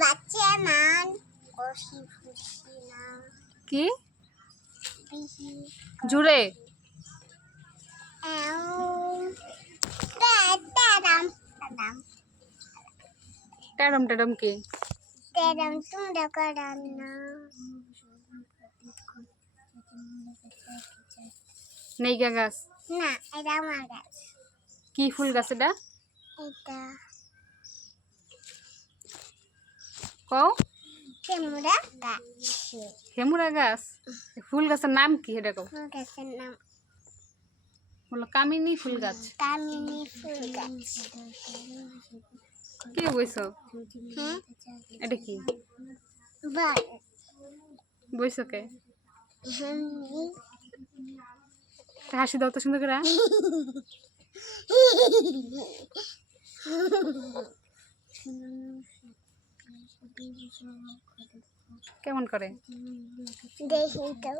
বাচ্চা মান কষি ফুসি না কি পিহি জুড়ে টাটাম ট্যাডম ট্যাডম কি টাটাম তোমরা করান না নেইগা গাছ না এটা আমার গাছ কি ফুল গাছ এটা এটা কও কেমুরা গাছ হেমুরা গাছ ফুল গাছের নাম কি এটা কও ফুল গাছের নাম বলো কামিনী ফুল গাছ কামিনী ফুল গাছ কি বইছো হ্যাঁ এটা কি বল বইছো কে আমি হাসি দাও তো সুন্দর করে কেমন করে দেখি তো